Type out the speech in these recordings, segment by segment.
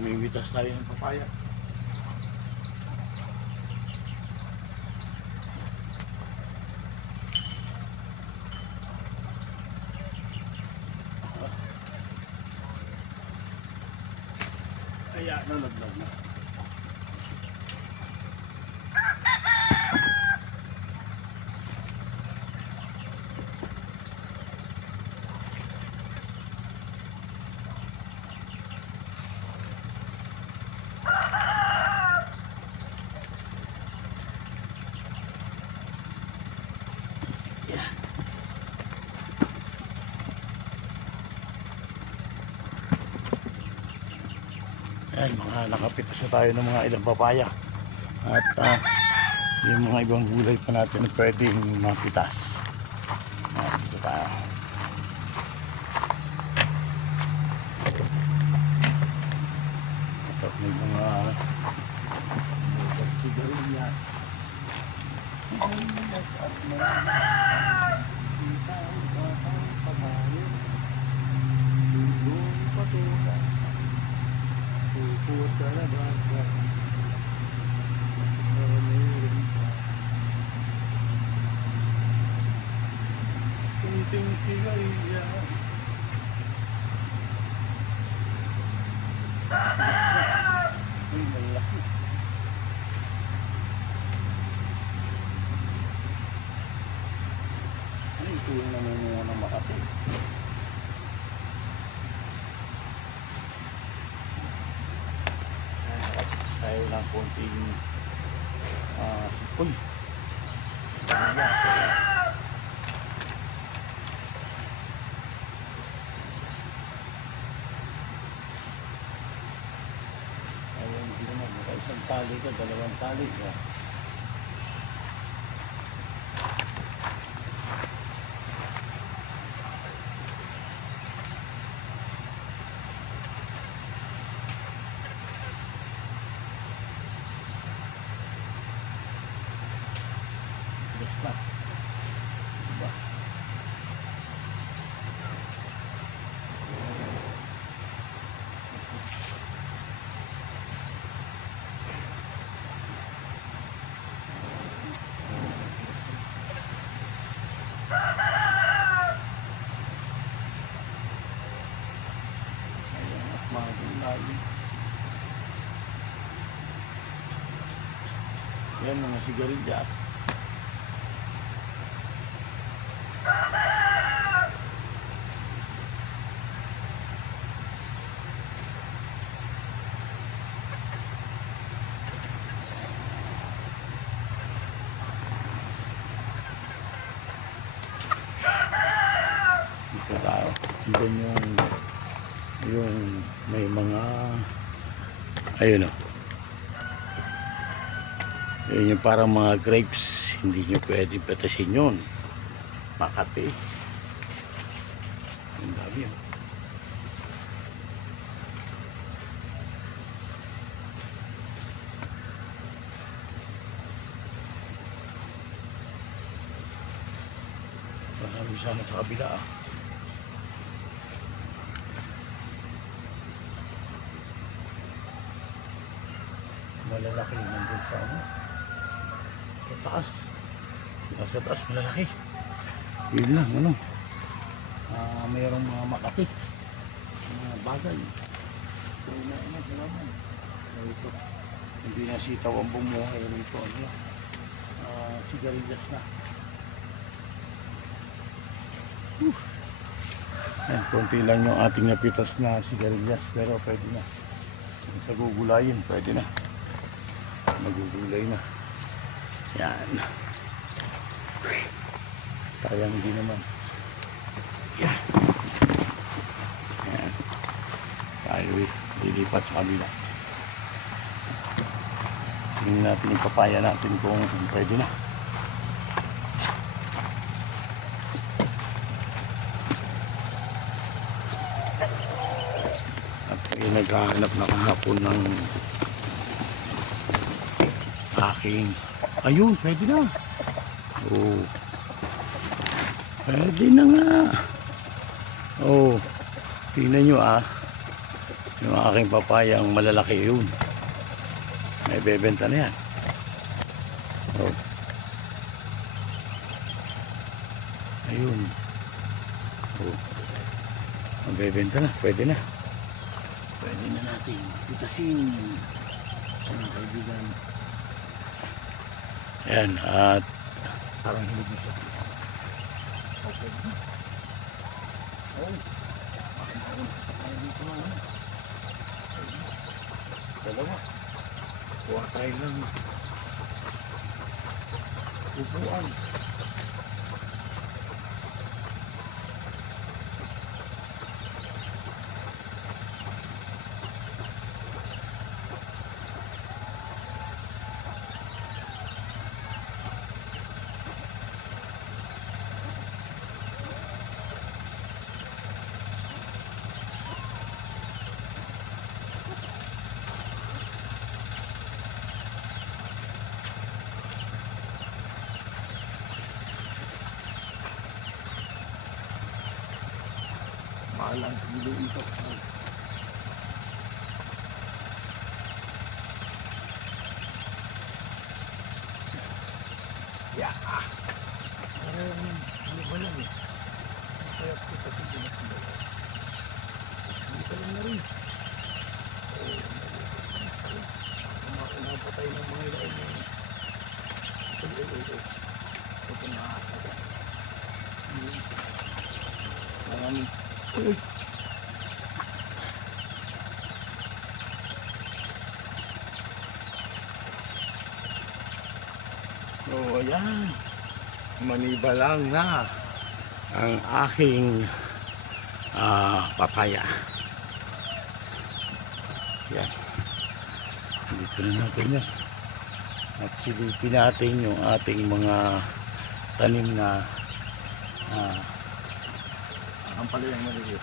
mamimitas tayo ng papaya. Kaya nalaglag na. Ayan, mga nakapitas na tayo ng mga ilang papaya. At yung mga ibang gulay pa natin na pwedeng mapitas. Ayan, ito tayo. At may mga sigarilyas. Sigarilyas at mga itang pamayo. Tulong patulang. Puput kalabasa. Kunting sigarilyas. Ay, malaki. Ay, ito yung namunga ng Makati. Tayo ng konting sipoy. Ayun, hindi naman. Maka isang tali ka, dalawang tali ka. Na. Diba? Ayan, at mga gulay. Yan mga sigarilyas. Dito tayo. Doon yung may mga ayun o. Yun yung parang mga grapes. Hindi nyo pwede patasin yun. Makati. Ang dami yun. Marami sana sa kabila ah. Malalaki nandun sa ano. Sa taas. Nasa taas malalaki. Yun lang ano. Mayroong mga Makati. Mga bagay. Ito na naman. Ito. Hindi na sitaw ang bumuhay rito. Ano? Sigarilyas na. Ayan, konti lang yung ating napitas na sigarilyas. Pero pwede na. Sa gugulayin, pwede na. Magugulay na. Yan. Sayang din naman. Yan. Yan. Tayo lilipat sa kabila. Tingnan natin yung papaya natin kung pwede na. At naghahanap na kahapon ng aking ayun, pwede na. Oh, pwede na nga. Oh, tingnan nyo ah. Yung aking papayang malalaki yun. May bebenta na yan. Oh. Ayun. Oh. Mabebenta na. Pwede na. Pwede na natin pitasin. Ayan, kaibigan. Ayan, at parang hilig na siya. Okay. Oh. Dalawa. Kuha tayo lang. Upuan. Malang kilo ito. Ya. Ano ba lang eh? Kaya ko kasi ginagawa. Hindi ka lang na rin. Umapatay ng mga ilaw mo. Ito na asa. Maraming. So ayan, manibalang na ang aking papaya. Yan, dito na natin yan at silipin natin yung ating mga tanim na ang palayang maliliit.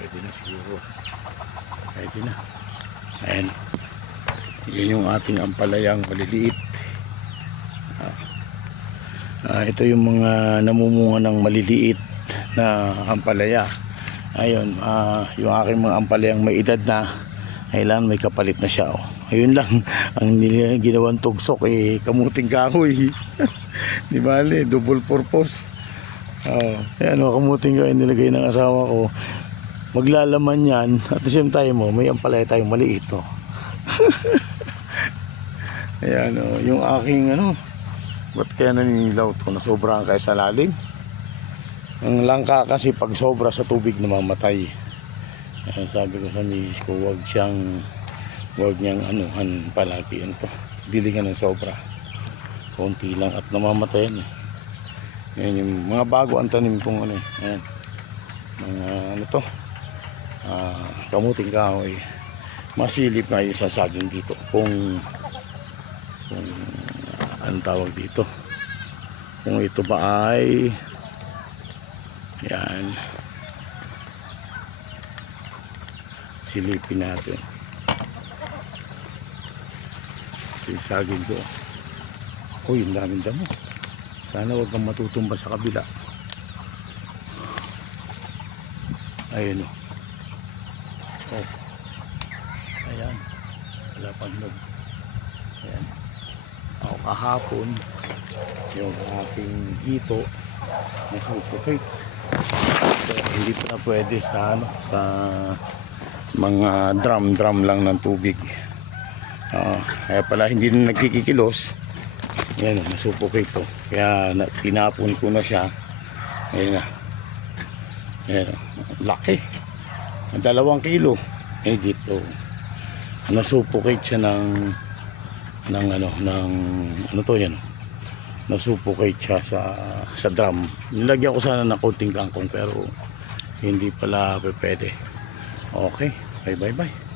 Pwede na siguro. Pwede na. Ayan. Yan yung ating ampalayang maliliit. Ito yung mga namumunga ng maliliit na ampalaya. Ayun, yung aking mga ampalayang may edad na, kailangan may kapalit na siya. Oh. Ayun lang, ang ginawang tugsok kamuting kahoy. Di ba, double purpose. Ayan, kamuting kahoy nilagay ng asawa ko. Maglalaman yan at the same time may ampalaya tayong maliit. Oh. Ayan, yung aking ba't kaya naninilaw to na sobrang kaya sa lalim. Ang langka kasi pag sobra sa tubig namamatay. Ayan, sabi ko sa misis ko wag niyang anuhan palagi to, dilingan ng sobra, konti lang at namamatayan. Ayan yung mga bago ang tanim kong ayan, mga to kamuting kahoy. Masilip nga yung sa saging dito kung anong tawag dito, kung ito ba ay yan, silipin natin yung saging ko. Uy, ang daming damo, sana wag kang matutumba sa kabila. Ayun oh, ayan, wala pang log. Ayan, ako kahapon yung aking hito na suffocate. So, hindi pa pwede sa sa mga drum lang ng tubig. Kaya pala hindi na nagkikikilos. Ayan, nasuffocate to. Kaya tinapon ko na siya. Ayan na. Ayan, laki. 2 kilo. Dito. Nasuffocate siya ng ng ano to yan, nasuffocate siya sa drum. Nilagyan ko sana ng konting kangkong pero hindi pala pwede. Okay, bye bye bye.